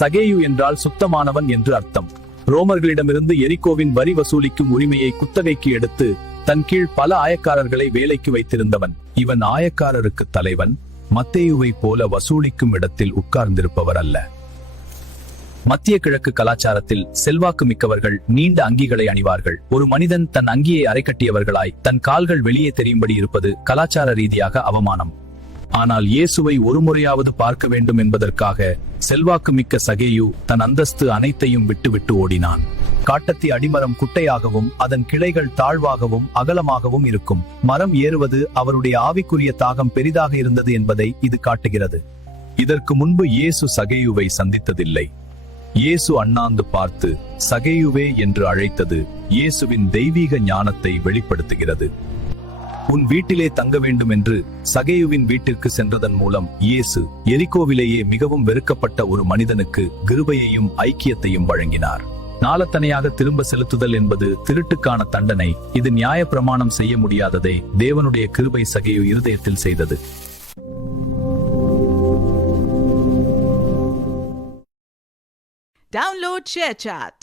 சகேயு என்றால் சுத்தமானவன் என்று அர்த்தம். ரோமர்களிடமிருந்து எரிகோவின் வரி வசூலிக்கும் உரிமையை குத்தகைக்கு எடுத்து தன் கீழ் பல ஆயக்காரர்களை வேலைக்கு வைத்திருந்தவன். இவன் ஆயக்காரருக்கு தலைவன். மத்தேயுவை போல வசூலிக்கும் இடத்தில் உட்கார்ந்திருப்பவர் அல்ல. மத்திய கிழக்கு கலாச்சாரத்தில் செல்வாக்கு மிக்கவர்கள் நீண்ட அங்கிகளை அணிவார்கள். ஒரு மனிதன் தன் அங்கியை அரைக்கட்டியவர்களாய் தன் கால்கள் வெளியே தெரியும்படி இருப்பது கலாச்சார ரீதியாக அவமானம். ஆனால் இயேசுவை ஒரு முறையாவது பார்க்க வேண்டும் என்பதற்காக செல்வாக்கு மிக்க சகேயு தன் அந்தஸ்து அனைத்தையும் விட்டுவிட்டு ஓடினான். காட்டத்தி அடிமரம் குட்டையாகவும் அதன் கிளைகள் தாழ்வாகவும் அகலமாகவும் இருக்கும். மரம் ஏறுவது அவருடைய ஆவிக்குரிய தாகம் பெரிதாக இருந்தது என்பதை இது காட்டுகிறது. இதற்கு முன்பு இயேசு சகேயுவை சந்தித்ததில்லை. இயேசு அண்ணாந்து பார்த்து சகேயுவே என்று அழைத்தது இயேசுவின் தெய்வீக ஞானத்தை வெளிப்படுத்துகிறது. உன் வீட்டிலே தங்க வேண்டும் என்று சகேயுவின் வீட்டிற்கு சென்றதன் மூலம் இயேசு எரிகோவிலேயே மிகவும் வெறுக்கப்பட்ட ஒரு மனிதனுக்கு கிருபையையும் ஐக்கியத்தையும் வழங்கினார். நாளத்தனையாக திரும்ப செலுத்துதல் என்பது திருட்டுக்கான தண்டனை. இது நியாய பிரமாணம் செய்ய முடியாததை தேவனுடைய கிருபை சகேயு இருதயத்தில் செய்தது. Download ShareChat.